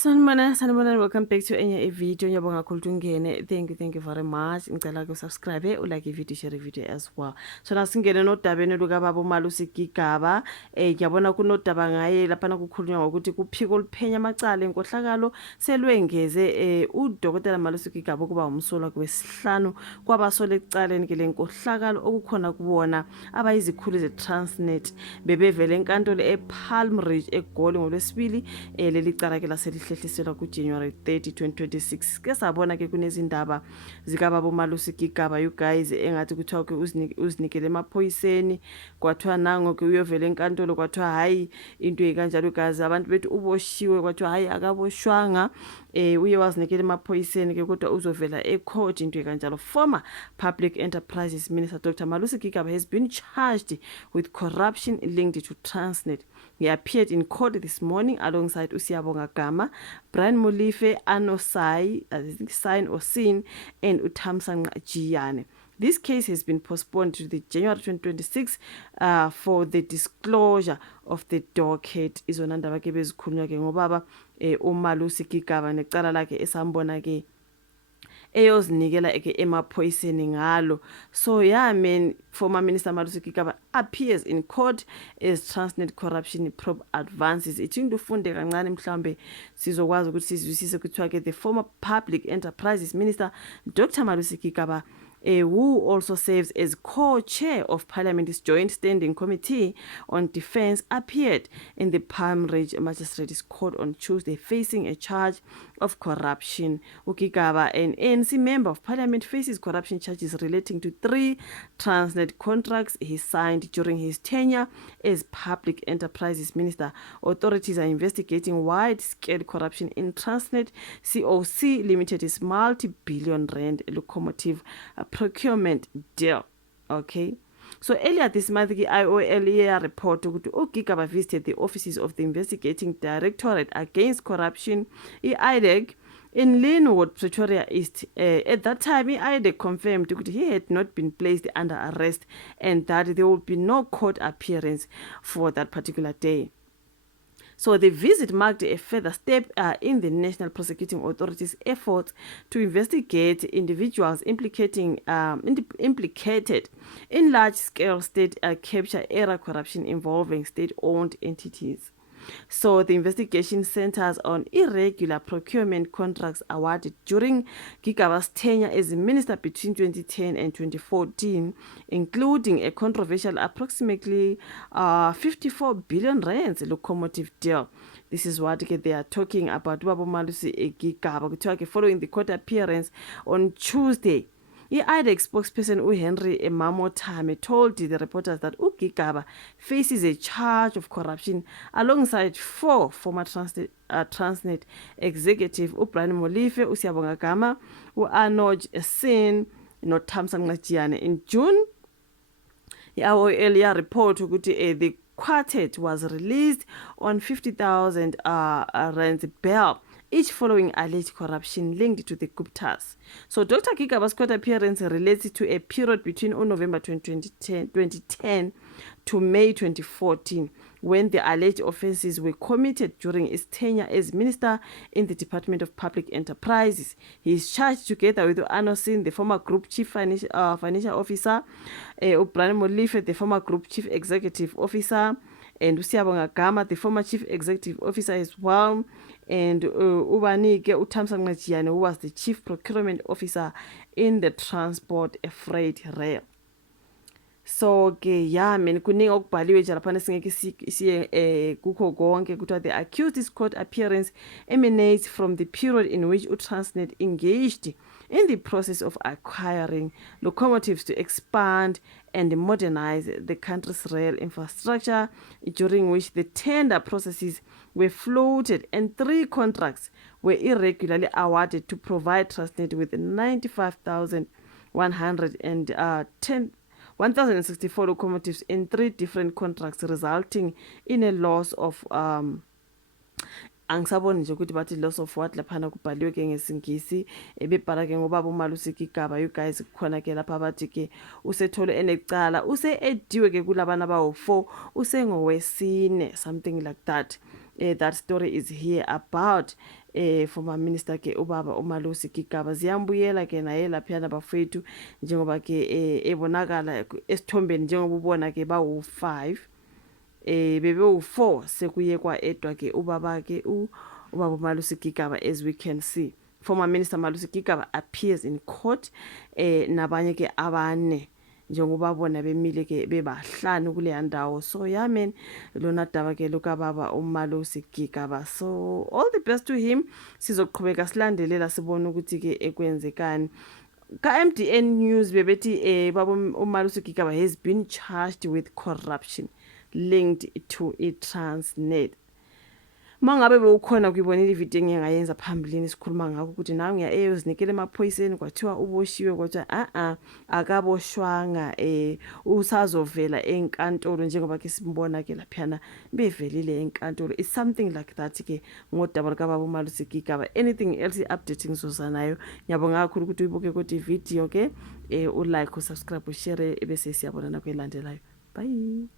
Sanibona, welcome back to enye video. Ngiyabonga kakhulu ukuthi ungene. Thank you very much. Ngicela ke subscribe ulike video, share video as well. So la singene nodabeni luka baba uMalusi Gigaba. Ngiyabona kunodaba ngaye lapha kukhulunywa ngokuthi kuphiko oluphenya amacala enkohlakalo selwengeze uDokotela Malusi Gigaba kuba umsolwa kwesihlanu kwabasole ekucaleni ke lenkohlakalo okukhona kubona abayizikhulu zeTransnet bebevele enkantolo ePalm Ridge eGoli ngolwesibili leli cala ke laselihlehlisiselwa kuJanuary 30, 2026. Ke sabona ke kunezindaba zikababa uMalusi Gigaba you guys engathi kuthiwa ke uzinikele emaphoyiseni kwathiwa nango ke uyovela enkantolo kwathiwa hayi into ekanjalo gazi abantu bethu uboshiwe kwathiwa hayi akaboshwanga uye wazinikele emaphoyiseni ke kodwa uzovela ecourt into ekanjalo. Former Public Enterprises Minister Dr. Malusi Gigaba has been charged with corruption linked to Transnet. He appeared in court this morning alongside Usiyabonga Gama, Brian Molefe, Anosai, Sign or Sin, and Uthamsanqa Jiyane. This case has been postponed to the January 2026 for the disclosure of the docket. Izona ndaba ke bezikhulunywa ke ngobaba uMalusi Gigaba necala lakhe esambona ke eyozinikela eke emaphoyiseni ngalo. So yeah man, former Minister Malusi Gigaba appears in court as Transnet corruption probe advances. Ithi ngifunde kancane mhlambe sizokwazi ukuthi sizwisise kuthiwa ke the former Public Enterprises Minister Dr. Malusi Gigaba who also serves as co-chair of Parliament's Joint Standing Committee on Defence, appeared in the Palm Ridge Magistrates Court on Tuesday facing a charge of corruption. Gigaba, an ANC member of Parliament, faces corruption charges relating to 3 Transnet contracts he signed during his tenure as Public Enterprises Minister. Authorities are investigating wide-scale corruption in Transnet COC Limited's multi-billion rand locomotive procurement deal. Okay. So earlier this month, the IOL report Gigaba visited the offices of the Investigating Directorate Against Corruption, IDEC, in Linwood, Pretoria East. At that time, IDEC confirmed that he had not been placed under arrest and that there would be no court appearance for that particular day. So the visit marked a further step in the National Prosecuting Authority's efforts to investigate individuals implicated in large-scale state capture era corruption involving state-owned entities. So the investigation centers on irregular procurement contracts awarded during Gigaba's tenure as a minister between 2010 and 2014, including a controversial approximately 54 billion rands locomotive deal. This is what they are talking about. Baba Malusi Gigaba following the court appearance on Tuesday. IDEC spokesperson Henry Mamotame told the reporters that Gigaba faces a charge of corruption alongside 4 former Transnet executives, Brian Molefe, Usiyabonga Gama, Anoj Sin, Uthamsanqa Jiyane. In June, our earlier report the quartet was released on 50,000 rands bail, each following alleged corruption linked to the Guptas. So Dr. Gigaba's court appearance relates to a period between November 2010 to May 2014, when the alleged offences were committed during his tenure as minister in the Department of Public Enterprises. He is charged together with Anosin, the former group chief financial officer, Brian Molefe, the former group chief executive officer, and Usiyabonga Gama, the former chief executive officer as well, and Ubanike Uthamsanqa Jiyane, who was the chief procurement officer in the transport freight rail. So ke yeah man kuningi okubhaliwe nje lapha singeke siye kukho konke kuthiwa the accused's court appearance emanates from the period in which Transnet engaged in the process of acquiring locomotives to expand and modernize the country's rail infrastructure, during which the tender processes were floated and 3 contracts were irregularly awarded to provide Transnet with 1,064 locomotives in 3 different contracts, resulting in a loss of angisaboni nje ukuthi bathi loss of what laphana kubhaliwe ke ngesingisi bebhala ke ngobaba uMalusi Gigaba. You guys kukhona ke lapha bathi ke usethole enecala ediwe ke kulabana bawo 4 usengowesine, something like that. That story is here about former minister ke ubaba uMalusi Gigaba ziyambuyela ke naye laphana bafethu njengoba ke ebonakala esithombeni njengoba ubona ke bawu5 bebe u4 sekuye kwa edwa ke ubaba ke ubaba uMalusi Gigaba. As we can see, former minister Malusi Gigaba appears in court nabanye ke abane njengoba bona bemile ke bebahlanu kule ndawo. So yeah man, lona daba ke lukababa uMalusi Gigaba, so all the best to him. Sizoqhubeka silandelela sibone ukuthi ke ekwenzekani. Ka MDN News bebethi baba uMalusi Gigaba has been charged with corruption linked to iTransnet. Mangabe bewukhona kuyibonile ivideo engiyenza phambilini sikhuluma ngakho ukuthi nawe uzinikele emaphoyiseni kwathiwa uboshiwe, kodwa akaboshwanga, usazovela enkantolo njengoba ke simbona ke laphana bevelile enkantolo. It's something like that ke ngodaba lukababa uMalusi Gigaba. Anything else updating sizozanayo. Ngiyabonga kakhulu ukuthi uyibuke kodwa ivideo ke ulike, usubscribe, ushare bese siyabonana kwelandelayo. Bye.